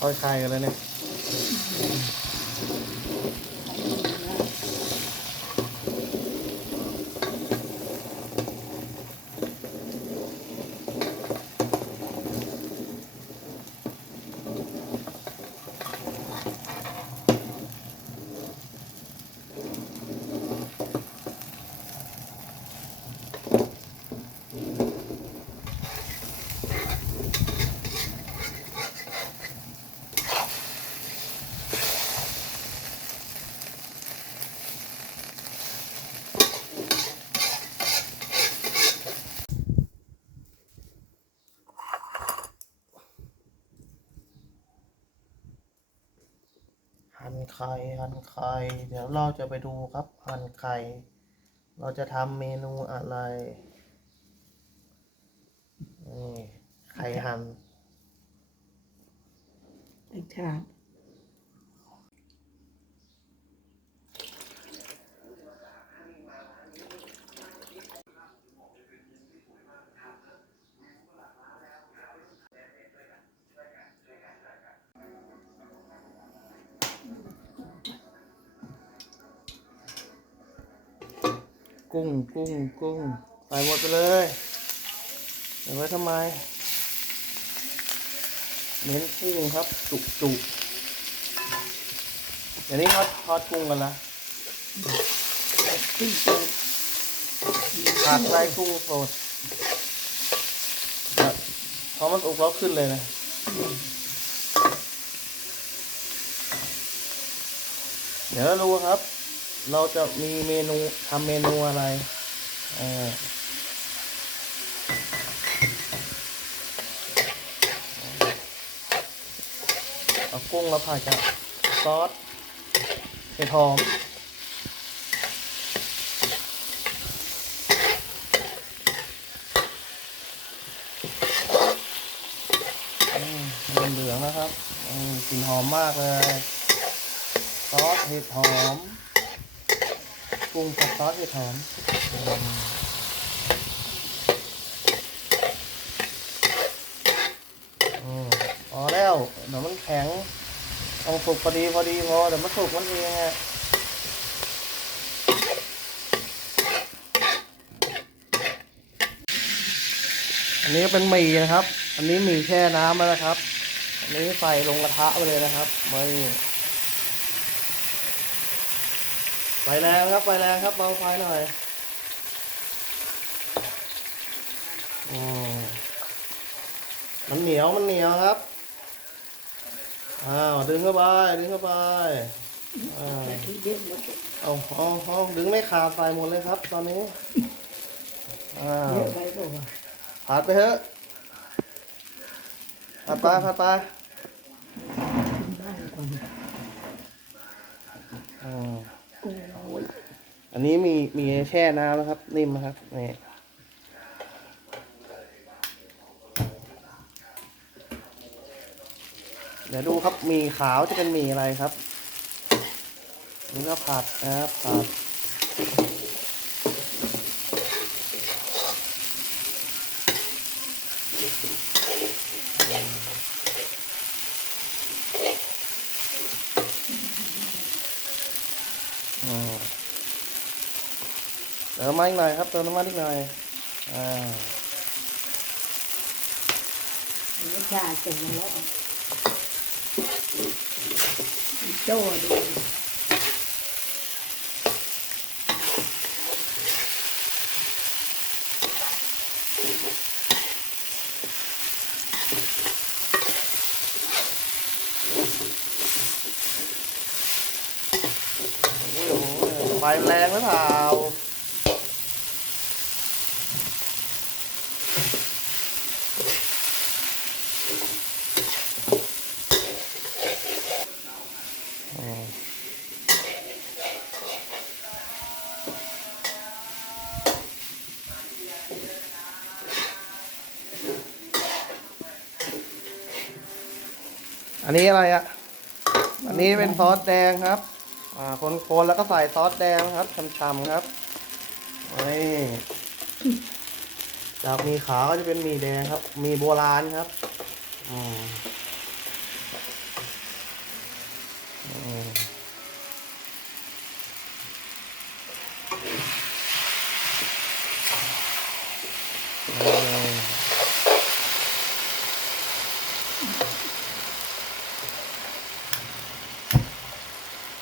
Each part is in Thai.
ทอดไข่กันเลยเนี่ย หั่น ไข่หั่นไข่เดี๋ยวเราจะไปดูครับหั่นไข่ เราจะทำเมนูอะไรนี่ไข่หั่นอีกครับ กุ้งกุ้งกุ้งใส่หมดไปเลยเดี๋ยวไว้ทำไม เน้นกุ้งครับ จุกจุกเดี๋ยวนี้ทอดทอดกุ้งกันละขึ้นไปขาดไส้กุ้งสดพอมันสุกแล้วขึ้นเลยนะเดี๋ยวเราดูครับ เราจะมีเมนูทำเมนูอะไรอ่าเอากุ้งมาผัดกับซอสเห็ดหอมอืมเหลืองนะครับกลิ่นหอมมากเลย ซอสเห็ดหอม ปรุงกับซอสเห็ดหอมอืมอืมพอแล้วเดี๋ยวมันแข็งต้องสุกพอดีพอดีพอเดี๋ยวมันสุกมันเองอะอันนี้เป็นหมี่นะครับ อันนี้หมี่แช่น้ำแล้วนะครับ อันนี้ใส่ลงกระทะไปเลยนะครับไม่ ไฟแรงครับไฟแรงครับเบาไฟหน่อยอมมันเหนียวมันเหนียวครับอ้าวดึงเข้าไปดึงเข้าไปอ้าวเอาเอาเอาดึงไม่ขาดใส่หมดเลยครับ ตอนนี้อ้าวเยอะไปก็ว่าผัดไปเถอะผัดไปผัดไปขึ้นบ้านก่อนอืมโอ้ย อันนี้มีมีแช่น้ำนะครับ นิ่มนะครับนี่เดี๋ยวดูครับหมีขาวจะเป็นหมีอะไรครับนี่ก็ผัดนะครับผัดอมเติ มน้ำมันอีกหน่อยครับเติมน้ำมันอีกหน่อยอ่าไม่ชาเสร็จแล้วโจ้ดูโอ้โหไฟแรงหรือเปล่าอืม อันนี้อะไรอะอันนี้เป็นซอสแดงครับ อ่าคนๆแล้วก็ใส่ซอสแดงครับช่ำๆครับนี่จากมีขาวก็จะเป็นมีแดงครับ มีโบราณครับ อืม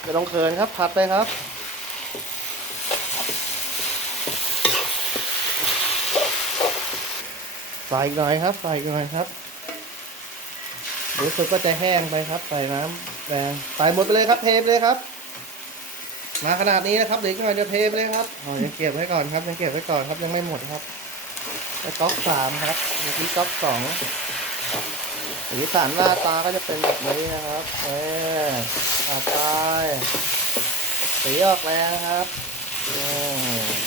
ไม่ต้องเขินครับ ผัดไปครับ ใส่อีกหน่อยครับ ใส่อีกหน่อยครับรู้สึกก็จะแห้งไปครับ ใส่น้ำแดงใส่หมดไปเลยครับ เทไปเลยครับ มาขนาดนี้นะครับเดี๋ยวกหน่อยจะเทไปเลยครับอ๋อยังเก็บไว้ก่อนครับยังเก็บไว้ก่อนครับยังไม่หมดครับไปก๊อกสามครับเมื่อกี้ก๊อกสอง สีสันหน้าตาก็จะเป็นแบบนี้นะครับเออต่อไปสีออกแล้วครับอืม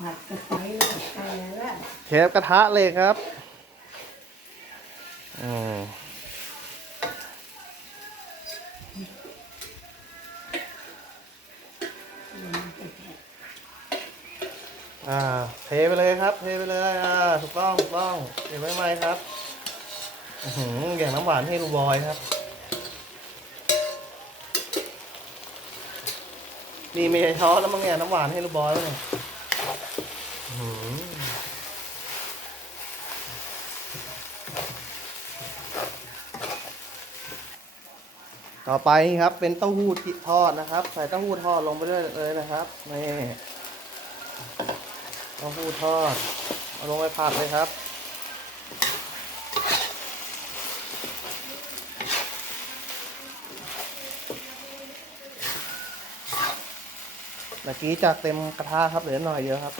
ผัดกระไฟแล้วก็ไปแล้วเชฟกระทะเลยครับ อืม อ่าเทไปเลยครับ เทไปเลยอ่าถูกต้องถูกต้องเห็นไหมไหมครับอื้อหืออย่างน้ำหวานให้ลูกบอยครับ นี่ไม่ใช่ช้อนแล้วมั้งเนี่ยน้ำหวานให้ลูกบอยแล้วเนี่ยอื้อหือต่อไปครับเป็นเต้าหู้ที่ทอดนะครับ ใส่เต้าหู้ทอดลงไปด้วยเลยนะครับนี่ ต้าหู้ทอด เอาลงไปผัดเลยครับ เมื่อกี้จากเต็มกระทะครับเหลือหน่อยเดียวครับ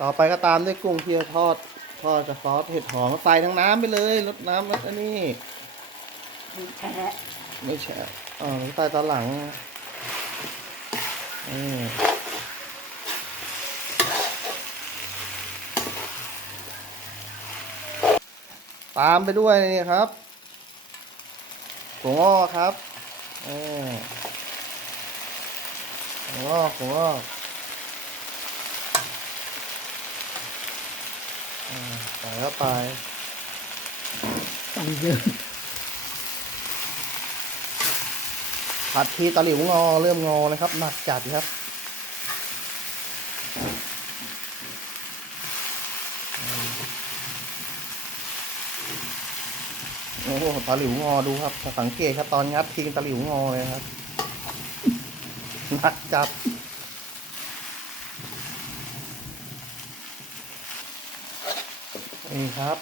ต่อไปก็ตามด้วยกุ้งที่เรทอด ทอดกับซอสเห็ดหอมใส่ทั้งน้ำไปเลยลดน้ำแล้วอันนี้มีแค่ ไม่ใช่อ๋อใส่ตอนหลังนี่ตามไปด้วยนี่ครับถั่วงอกครับนี่ถั่วงอกถั่วงอกอ่าใส่เข้าไปใส่เยอะ ผัดทีตะหลิวงอเริ่มงอนะครับหนักจัดครับโอ้ตะหลิวงอดูครับสังเกตครับตอนงัดทีตะหลิวงอเลยครับหนักจัดนี่ครับ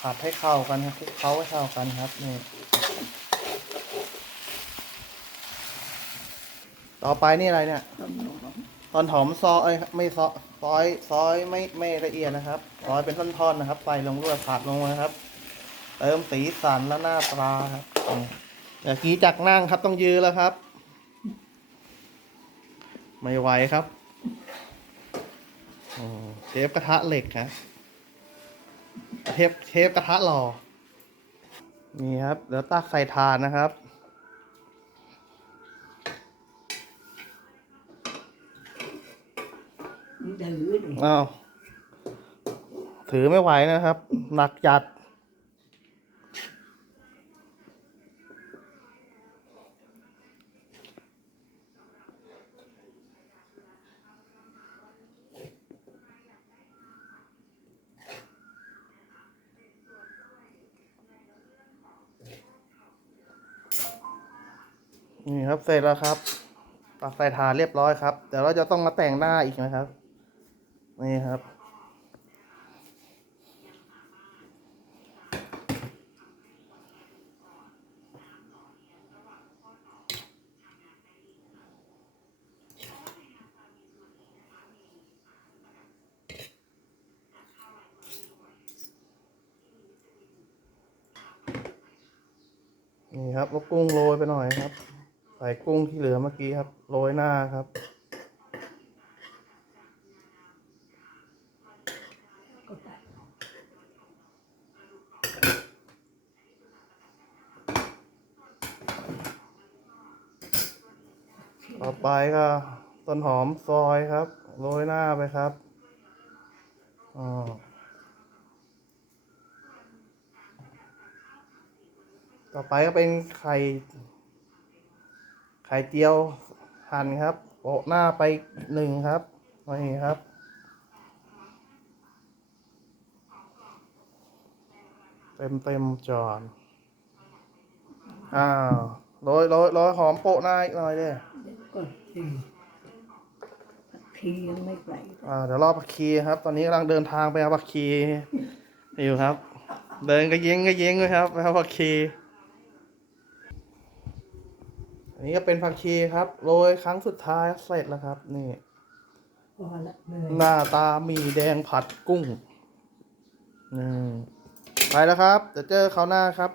ผัดให้เข้ากันครับคลุกเคล้าให้เข้ากันครับนี่ ต่อไปนี่อะไรเนี่ยต้มหอมตอนหอมซอยไม่ซอยซอยซอยไม่ไม่ละเอียดนะครับซอยเป็นท่อนๆนะครับ ใส่ลงด้วยผัดลงนะครับ เติมสีสันและหน้าตาครับนี่เมื่อกี้จากนั่งครับต้องยืนแล้วครับ ไม่ไหวครับโอ้เชฟกระทะเหล็กครับเชฟเชฟกระทะหล่อนี่ครับเดี๋ยวตักใส่ถาดนะครับ อ้าวถือไม่ไหวนะครับ หนักจัด นี่ครับเสร็จแล้วครับ ตักใส่ถาดเรียบร้อยครับ เดี๋ยวเราจะต้องมาแต่งหน้าอีกนะครับ นี่ครับ นี่ครับเอากุ้งโรยไปหน่อยครับ ใส่กุ้งที่เหลือเมื่อกี้ครับ โรยหน้าครับ ต่อไปก็ต้นหอมซอยครับ โรยหน้าไปครับอ๋อต่อไปก็เป็นไข่ ไข่เจียวหั่นครับโปะหน้าไปหนึ่งครับนี่ครับ เต็มเต็มจานอ้าวโรยโรยโรยหอมโปะหน้าอีกหน่อยเด้ เดี๋ยวก่อนสิผักชียังไม่ใส่อ่าเดี๋ยวรอผักชีครับ ตอนนี้กำลังเดินทางไปเอาผักชีอยู่ครับ เดินก็เย้งก็เย้งเลยครับไปเอาผักชีอันนี้ก็เป็นผักชีครับโรยครั้งสุดท้ายเสร็จแล้วครับนี่พอละเหนื่อยหน้าตาหมีแดงผัดกุ้งนี่ไปแล้วครับเดี๋ยวเจอเขาวหน้าครับ